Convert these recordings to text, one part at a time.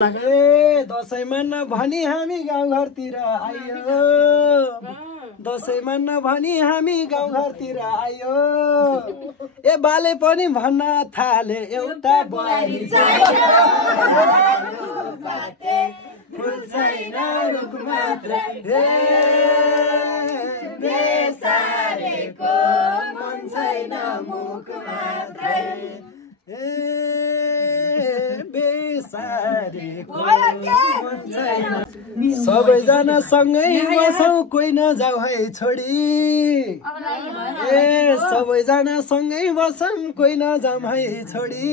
ए दसैँमा नभनी हामी गाउँघरतिर आइयो, दसैँमा नभनी हामी गाउँघरतिर आइयो। ए बाले पनि भन्न थाले एउटा बुहारी फुल छैन रुख मात्र, बेसारेको मन छैन मुख मात्रै, बेसारेको मन छैन। सबैजना सँगै बसौँ कोही नजाऊ है छोडी, ए सबैजना सँगै बसौँ कोही नजाऊ है छोडी।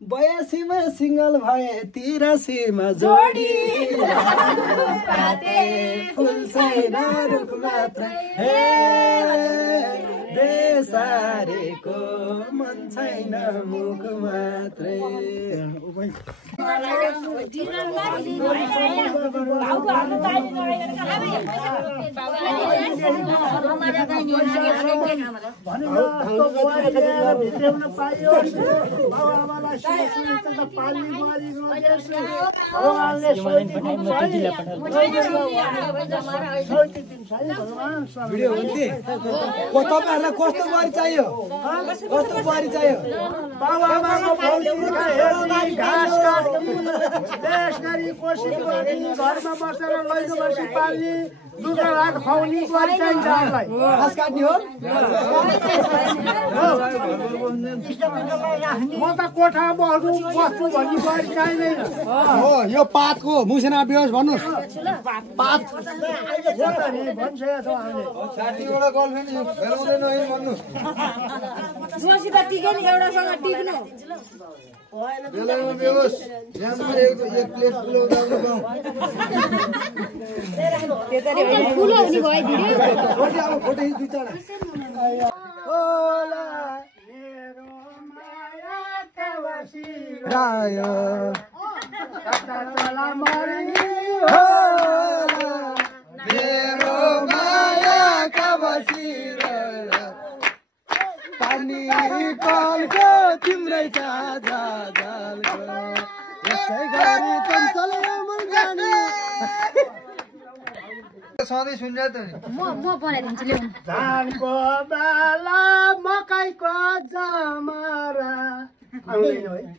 82मा सिङ्गल भए 83मा जोडी, फुल छैन रुख मात्र, बेसारेको मन छैन मुख मात्रै। भिडियो हुन्थे तपाईँहरूलाई कस्तो बुहारी चाहियो, कस्तो बुहारी चाहियो? घरमा बसेर लैनो बसी पाल्ने दुधमा रात खुवाउने बुहारी चाहिन्छ हामीलाई। घाँस काट्ने हो, म त कोठामा बस्नु बस्छु भन्ने बुहारी चाहिँदैन हो। यो पातको मुसेना बेहोस भन्नुहोस्, पात भनिसकेका छौँ हामीले। 60वटा गर्लफ्रेन्ड फेलाउँदैन है भन्नुहोस्। जोसित टिके नि एउटासँग टिक्नु बेलामा बेहोस यहाँ मारेको एक प्लेट पुलाउ दाउनु गाउँ। त्यसरी होइन फुल हुने भयो भिडियो फोटो अब फोटो दुई चारवटा होला मेरो मायाका रायो चला मरि होला मेरो मायाका बसिरह्यो, पानी कलको तिम्रै जालको यसै गरी चञ्चल मन जाने। सधैँ सुन्छ त नि म बनाइदिन्छु ल्याउनु। धानको बेला मकैको जमरा आउँदैन है।